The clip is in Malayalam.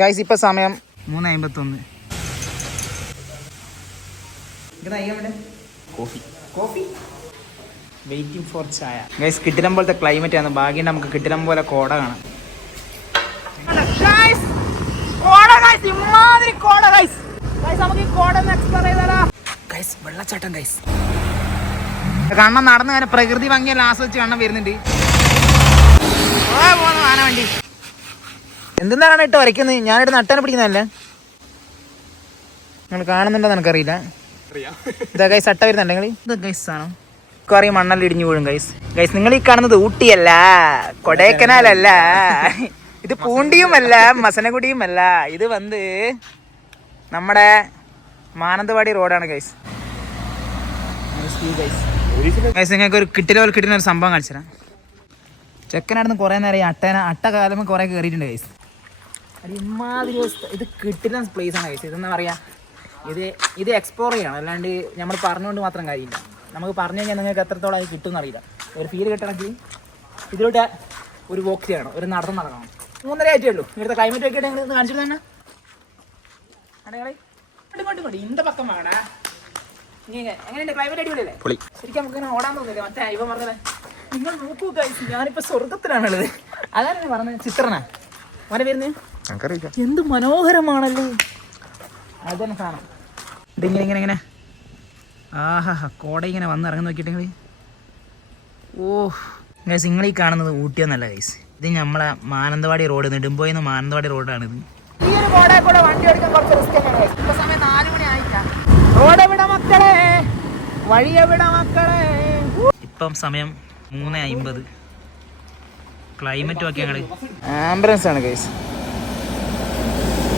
ഗൈസ് ഇപ്പൊ സമയം 3:51. കോഫി വെയിറ്റിംഗ് ഫോർ ചായ. ഗൈസ് കിട്ടിടം പോലത്തെ ക്ലൈമറ്റ് ആണ്. ഭാഗ്യം നമുക്ക് കിട്ടിടം പോലെ കോട കാണാം. വെള്ളച്ചാട്ടം ഗൈസ്. കണ്ണൻ നടന്ന് തന്നെ പ്രകൃതി ഭംഗിയെല്ലാം ആസ്വദിച്ച് കണ്ണൻ വരുന്നുണ്ട്. ആന വണ്ടി എന്തെന്നാണ് ഇട്ട് വരയ്ക്കുന്നത്? ഞാനിട്ട് നട്ടാനെ പിടിക്കുന്നതല്ലേ? നിങ്ങൾ കാണുന്നുണ്ടോ എനിക്കറിയില്ല. ഇതാ ഗൈസ് അട്ട വരുന്നുണ്ട്. നിങ്ങൾ ഇത് ഗൈസ് സാധനം കുറെ മണ്ണെല്ലാം ഇടിഞ്ഞു വീഴും ഗൈസ്. ഗൈസ് നിങ്ങൾ ഈ കാണുന്നത് ഊട്ടിയല്ല, കൊടൈക്കനാലല്ല, ഇത് പൂണ്ടിയുമല്ല, മസനഗുഡിയുമല്ല, ഇത് വന്ന് നമ്മുടെ മാനന്തവാടി റോഡാണ് ഗൈസ്. ഗൈസ് നിങ്ങൾക്ക് ഒരു കിട്ടുന്ന ഒരു സംഭവം കാണിച്ചുതരാം. ചെക്കനായിരുന്നു കുറേ നേരം അട്ട കാലം കുറേ കയറിയിട്ടുണ്ട് ഗൈസ്. അത് ഇമാതിരി ഇത് കിട്ടുന്ന പ്ലേസ് ആണ് ഗൈസ്. ഇതെന്താ പറയുക, ഇത് എക്സ്പ്ലോർ ചെയ്യണം, അല്ലാണ്ട് നമ്മൾ പറഞ്ഞുകൊണ്ട് മാത്രം കാര്യമില്ല. നമുക്ക് പറഞ്ഞു കഴിഞ്ഞാൽ നിങ്ങൾക്ക് എത്രത്തോളം അത് കിട്ടുമെന്ന് അറിയില്ല. ഒരു ഫീൽ കിട്ടണമെങ്കിൽ ഇതിലൂടെ ഒരു വോക്ക് ചെയ്യണം, ഒരു നടത്തം നടക്കണം. 3:30 ആയിട്ടേ ഉള്ളൂ. ഇവിടുത്തെ ക്ലൈമറ്റ് ഒക്കെ നിങ്ങൾ കാണിച്ചിട്ട് തന്നെ ഇങ്ങോട്ട് ഇന്ത പക്കം വേണ. എങ്ങനെയുണ്ട് ക്ലൈമറ്റ്? അടിപൊളിയല്ലേ? ശരിക്കും നമുക്ക് ഇങ്ങനെ ഓടാൻ തോന്നില്ല. മറ്റേ ഇവ പറഞ്ഞത് നിങ്ങൾ നോക്കൂ ഗൈസ്, ഞാനിപ്പോ സ്വർഗത്തിലാണുള്ളത്. അതാണ് ഞാൻ പറഞ്ഞത്. ചിത്രനാ അവനെ വരുന്നത്. എന്ത് മനോഹരമാണല്ലോ. അതന്നെ സാധനം. ഇതിങ്ങനെ ആഹാ കോട ഇങ്ങനെ വന്നിറങ്ങി നോക്കിയിട്ടെങ്കിൽ. ഗൈസ് നിങ്ങൾ ഈ കാണുന്നത് ഊട്ടിയൊന്നല്ല ഗൈസ്, ഇത് നമ്മളെ മാനന്തവാടി റോഡ്, നെടുമ്പോയിന്ന് മാനന്തവാടി റോഡാണിത്. ഈ ഒരു കോടയിൽ കൂടെ വണ്ടി ഓടിക്കാൻ കുറച്ച് റിസ്ക് തന്നെയാണ് ഗൈസ്. ഇപ്പൊ സമയം 4 മണി ആയിട്ടാ. റോഡ് എവിടെ മക്കളെ, വഴി എവിടെ മക്കളെ? ഇപ്പം സമയം 3:50. ക്ലൈമറ്റ് ഒക്കെ ഞങ്ങൾ ആംബുലൻസ് ആണ് ഗൈസ്.